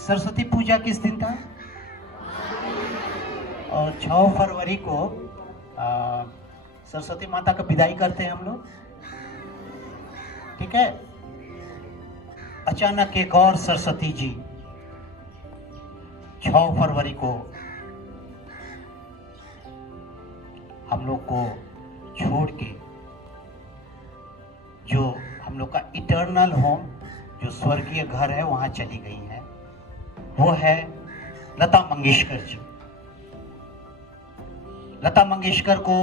सरस्वती पूजा किस दिन था? और 6 फरवरी को सरस्वती माता का विदाई करते हैं हम लोग, ठीक है। अचानक एक और सरस्वती जी 6 फरवरी को हम लोग को छोड़ के, जो हम लोग का इटर्नल होम, जो स्वर्गीय घर है, वहां चली गई है। वो है लता मंगेशकर जी। लता मंगेशकर को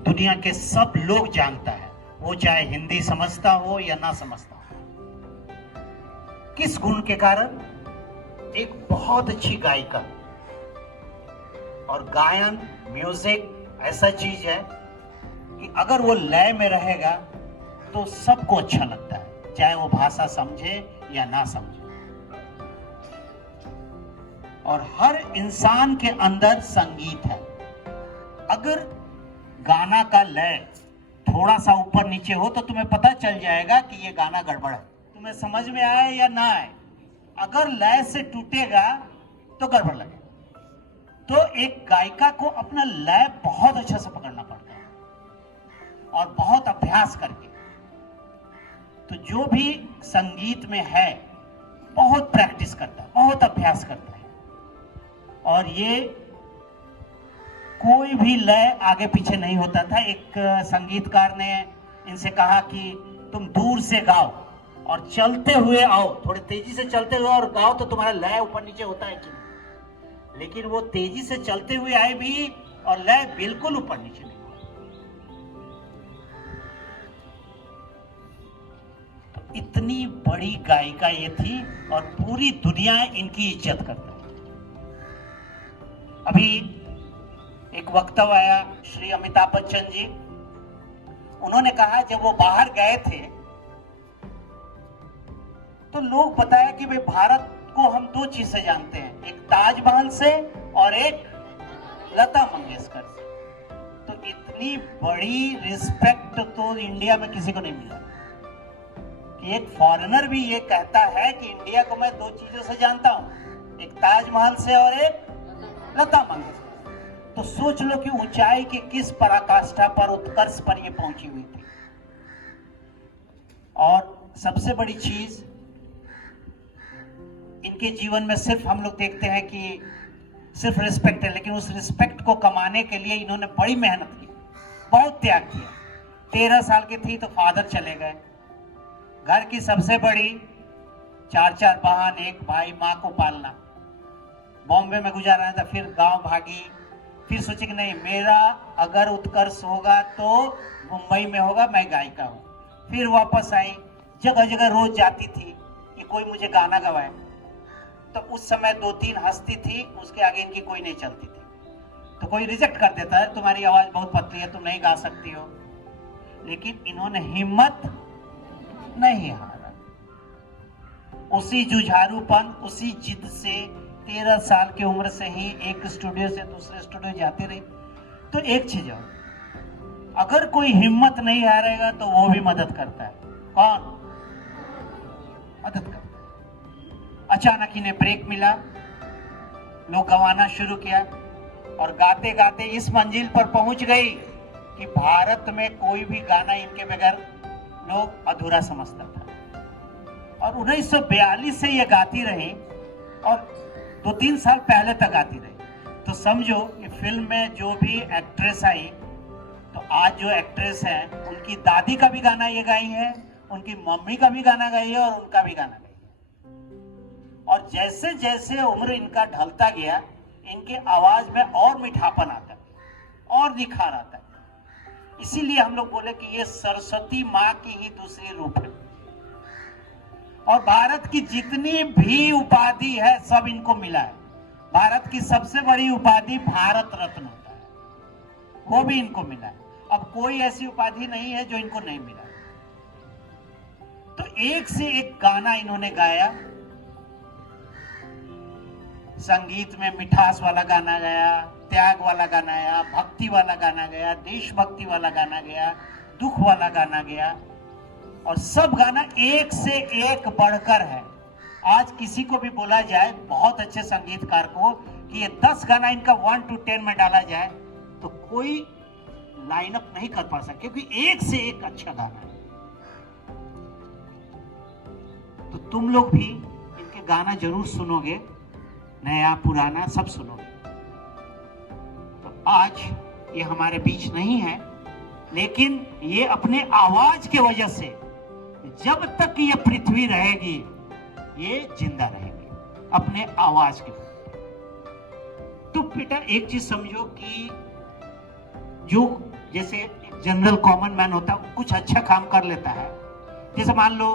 दुनिया के सब लोग जानता है, वो चाहे हिंदी समझता हो या ना समझता हो। किस गुण के कारण? एक बहुत अच्छी गायिका। और गायन, म्यूजिक ऐसा चीज है कि अगर वो लय में रहेगा तो सबको अच्छा लगता है, चाहे वो भाषा समझे या ना समझे। और हर इंसान के अंदर संगीत है। अगर गाना का लय थोड़ा सा ऊपर नीचे हो तो तुम्हें पता चल जाएगा कि ये गाना गड़बड़ है, तुम्हें समझ में आए या ना आए। अगर लय से टूटेगा तो गड़बड़ लगेगा। तो एक गायिका को अपना लय बहुत अच्छा से पकड़ना पड़ता है, और बहुत अभ्यास करके। तो जो भी संगीत में है बहुत प्रैक्टिस करता है, बहुत अभ्यास करता है। और ये कोई भी लय आगे पीछे नहीं होता था। एक संगीतकार ने इनसे कहा कि तुम दूर से गाओ और चलते हुए आओ, थोड़ी तेजी से चलते हुए और गाओ तो तुम्हारा लय ऊपर नीचे होता है कि नहीं। लेकिन वो तेजी से चलते हुए आए भी और लय बिल्कुल ऊपर नीचे नहीं। तो इतनी बड़ी गायिका ये थी और पूरी दुनिया इनकी इज्जत करता है। अभी एक वक्तव्य आया श्री अमिताभ बच्चन जी, उन्होंने कहा जब वो बाहर गए थे तो लोग बताया कि भाई भारत को हम 2 चीज से जानते हैं, एक ताजमहल से और एक लता मंगेशकर से। तो इतनी बड़ी रिस्पेक्ट तो इंडिया में किसी को नहीं मिला कि एक फॉरेनर भी ये कहता है कि इंडिया को मैं 2 चीजों से जानता हूं, एक ताजमहल से और एक लता मंगेशकर। तो सोच लो कि ऊंचाई की किस पराकाष्ठा पर, उत्कर्ष पर ये पहुंची हुई थी। और सबसे बड़ी चीज इनके जीवन में सिर्फ हम लोग देखते हैं कि सिर्फ रिस्पेक्ट है, लेकिन उस रिस्पेक्ट को कमाने के लिए इन्होंने बड़ी मेहनत की, बहुत त्याग किया। 13 साल की थी तो फादर चले गए, घर की सबसे बड़ी, 4 बहन, एक भाई, माँ को पालना। बॉम्बे में गुजारा था, फिर गांव भागी, फिर सोची कि नहीं, मेरा अगर उत्कर्ष होगा तो मुंबई में होगा, मैं गायिका हूँ। फिर वापस आई, जगह जगह रोज जाती थी कि कोई मुझे गाना गवाए। तो उस समय 2-3 हस्ती थी, उसके आगे इनकी कोई नहीं चलती थी। तो कोई रिजेक्ट कर देता है, तुम्हारी आवाज बहुत पतली है, तुम नहीं गा सकती हो। लेकिन इन्होंने हिम्मत नहीं हारा, उसी जुझारूपन, उसी जिद से 13 साल की उम्र से ही एक स्टूडियो से दूसरे स्टूडियो जाती रही। तो एक चीज है, अगर कोई हिम्मत नहीं हारेगा तो वो भी मदद करता है। कौन मदद करता है? अचानक इन्हें ब्रेक मिला, लोग गवाना शुरू किया और गाते गाते इस मंजिल पर पहुंच गई कि भारत में कोई भी गाना इनके बगैर लोग अधूरा समझता था। और 1942 से ये गाती रही और 2-3 साल पहले तक आती रही। तो समझो कि फिल्म में जो भी एक्ट्रेस आई, तो आज जो एक्ट्रेस है उनकी दादी का भी गाना ये गाई है, उनकी मम्मी का भी गाना गाई है और उनका भी गाना गाई है। और जैसे जैसे उम्र इनका ढलता गया, इनके आवाज में और मीठापन आता है और निखार आता है। इसीलिए हम लोग बोले कि ये सरस्वती माँ की ही दूसरी रूप है। और भारत की जितनी भी उपाधि है सब इनको मिला है। भारत की सबसे बड़ी उपाधि भारत रत्न होता है, वो भी इनको मिला है। अब कोई ऐसी उपाधि नहीं है जो इनको नहीं मिला। तो एक से एक गाना इन्होंने गाया। संगीत में मिठास वाला गाना गाया, त्याग वाला गाना गाया, भक्ति वाला गाना गाया, देशभक्ति वाला गाना गया, दुख वाला गाना गया। और सब गाना एक से एक बढ़कर है। आज किसी को भी बोला जाए बहुत अच्छे संगीतकार को कि ये 10 गाना इनका 1 to 10 में डाला जाए तो कोई लाइनअप नहीं कर पा सकता, क्योंकि एक से एक अच्छा गाना है। तो तुम लोग भी इनके गाना जरूर सुनोगे, नया पुराना सब सुनोगे। तो आज ये हमारे बीच नहीं है, लेकिन ये अपने आवाज के वजह से जब तक ये पृथ्वी रहेगी ये जिंदा रहेगी अपने आवाज के वजह। तो बेटा एक चीज समझो कि जो जैसे जनरल कॉमन मैन होता है कुछ अच्छा काम कर लेता है, जैसे मान लो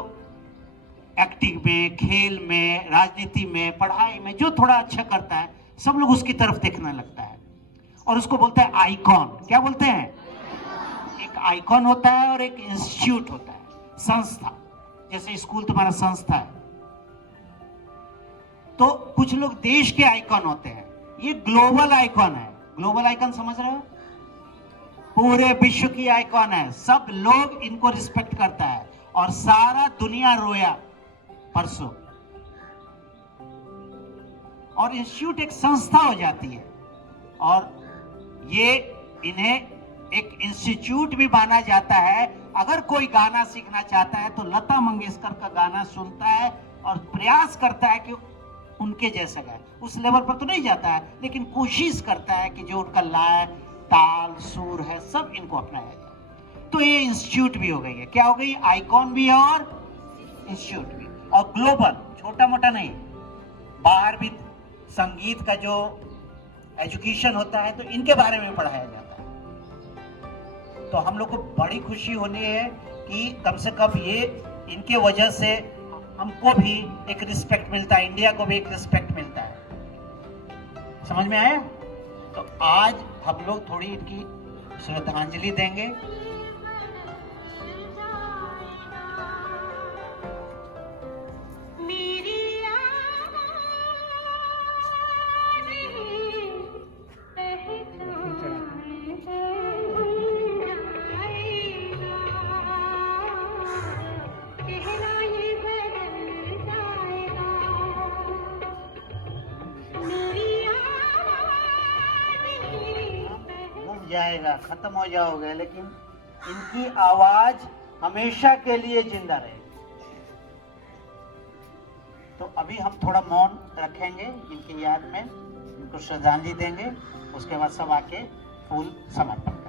एक्टिंग में, खेल में, राजनीति में, पढ़ाई में जो थोड़ा अच्छा करता है सब लोग उसकी तरफ देखने लगता है और उसको बोलते हैं आइकॉन। क्या बोलते हैं? एक आइकॉन होता है और एक इंस्टीट्यूट होता है, संस्था। जैसे स्कूल तुम्हारा संस्था है, तो कुछ लोग देश के आइकॉन होते हैं, ये ग्लोबल आइकॉन है। ग्लोबल आइकॉन समझ रहे हो? पूरे विश्व की आइकॉन है, सब लोग इनको रिस्पेक्ट करता है और सारा दुनिया रोया परसों। और इंस्टीट्यूट एक संस्था हो जाती है और ये इन्हें एक इंस्टीट्यूट भी माना जाता है। अगर कोई गाना सीखना चाहता है तो लता मंगेशकर का गाना सुनता है और प्रयास करता है कि उनके जैसा गाए। उस लेवल पर तो नहीं जाता है, लेकिन कोशिश करता है कि जो उनका लय, ताल, सुर है सब इनको अपनाया जाए। तो ये इंस्टीट्यूट भी हो गई है। क्या हो गई? आइकॉन भी है और इंस्टीट्यूट भी। और ग्लोबल, छोटा मोटा नहीं, बाहर भी संगीत का जो एजुकेशन होता है तो इनके बारे में पढ़ाया जाता है। तो हम लोग को बड़ी खुशी होनी है कि कम से कम ये इनके वजह से हमको भी एक रिस्पेक्ट मिलता है, इंडिया को भी एक रिस्पेक्ट मिलता है। समझ में आया? तो आज हम लोग थोड़ी इनकी श्रद्धांजलि देंगे। जाएगा, खत्म हो जाओगे, लेकिन इनकी आवाज हमेशा के लिए जिंदा रहेगी। तो अभी हम थोड़ा मौन रखेंगे इनकी याद में, इनको श्रद्धांजलि देंगे, उसके बाद सब आके फूल समर्पण करेंगे।